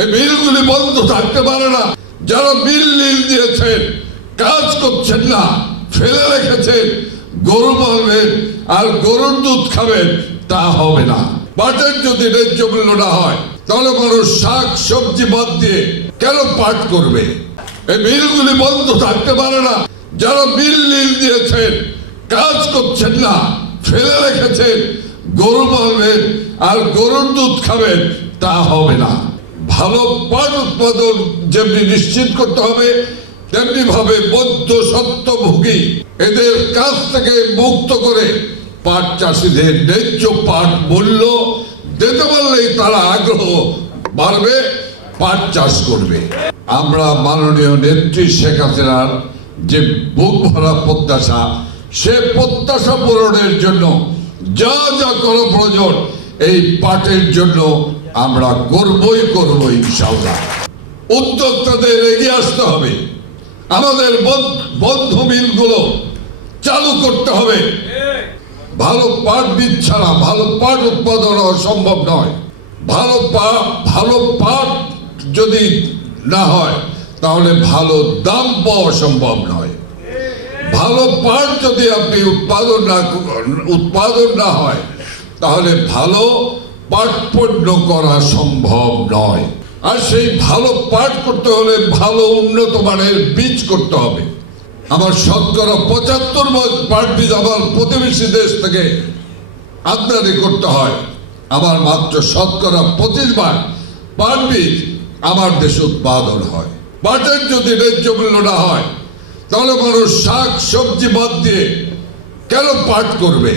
এই মিলগুলি বন্ধ থাকতে পারে না। যারা মিল দিয়েছেন, কাজ করছেন না, ফেলে রেখেছেন, গরু পালবেন আর গরুর দুধ খাবেন, তা হবে না। পাটের যদি ন্যায্য মূল্য না হয়, তাহলে মানুষ শাক সবজি বাদ দিয়ে কেন পাট করবে? এই মিলগুলি বন্ধ থাকতে পারে না। যারা মিল দিয়েছেন, কাজ করছেন না, ফেলে রেখেছেন, গরু পালবেন আর গরুর দুধ খাবেন, তা হবে না। ভালো পাট উৎপাদন যেমনি নিশ্চিত করতে হবে, তেমনি ভাবে বদ্ধ সত্যভোগী এদের কাছ থেকে মুক্ত করে পাট চাষীদের ন্যায্য পাট মূল্য দিতে পারলেই তারা আগ্রহ বাড়বে, পাট চাষ করবে। আমরা মাননীয় নেত্রী শেখ হাসিনার যে বুক ভরা প্রত্যাশা, সে প্রত্যাশা পূরণের জন্য যা যা করা প্রয়োজন এই পাটের জন্য আমরা করবই ইনশাআল্লাহ। উদ্যোক্তাদের এগিয়ে আসতে হবে, আমাদের বন্ধ মিলগুলো চালু করতে হবে। ভালো পাট বীজ ছাড়া ভালো পাট উৎপাদন সম্ভব নয়। ভালো পাট যদি না হয়, তাহলে ভালো দাম পাওয়া সম্ভব নয়। ভালো পাট যদি আপনি উৎপাদন না হয়, তাহলে ভালো পাট পণ্য করা সম্ভব নয়। আর সেই ভালো পাট করতে হলে ভালো উন্নত মানের বীজ করতে হবে। আমার শতকরা 75 পাট বীজ আমার প্রতিবেশী দেশ থেকে আমদানি করতে হয়। আমার মাত্র শতকরা 25 পাট বীজ আমার দেশে উৎপাদন হয়। পাটের যদি ন্যায্য মূল্য না হয়, তাহলে মানুষ শাক সবজি বাদ দিয়ে কেন পাট করবে?